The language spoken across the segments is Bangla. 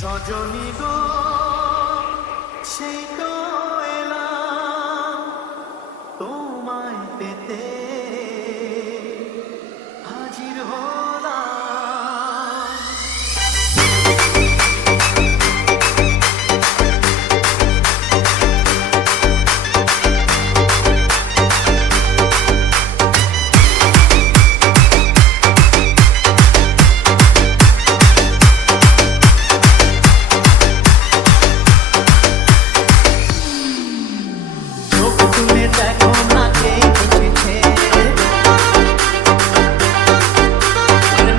সজনী গো সেই তো এলাম তোমায় পেতে হাজির হলাম। দেখো না কে এসেছে,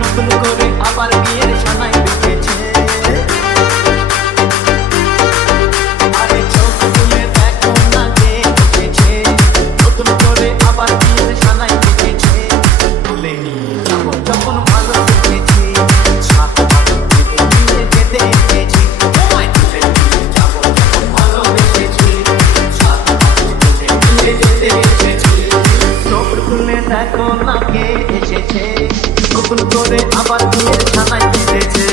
নতুন করে আবার বিয়ের সানাই বেঁচেছে। আরে চোখ তুলে দেখো না কে এসেছে, নতুন করে আবার বিয়ের সানাই বেঁচেছে। তুলে নিয়ে যাবো যখন ভালো বেঁচেছি, সাত নিয়ে যেতে এসেছি। তোমায় তুলে নিয়ে যাবো যখন ভালো বেঁচেছি, সাত নিয়ে যেতে এসেছি। চোখ খুলে দেখো না কে এসেছে, নতুন করে আবার বিয়ের সানাই বেঁচেছে।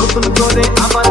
নতুন করে আবার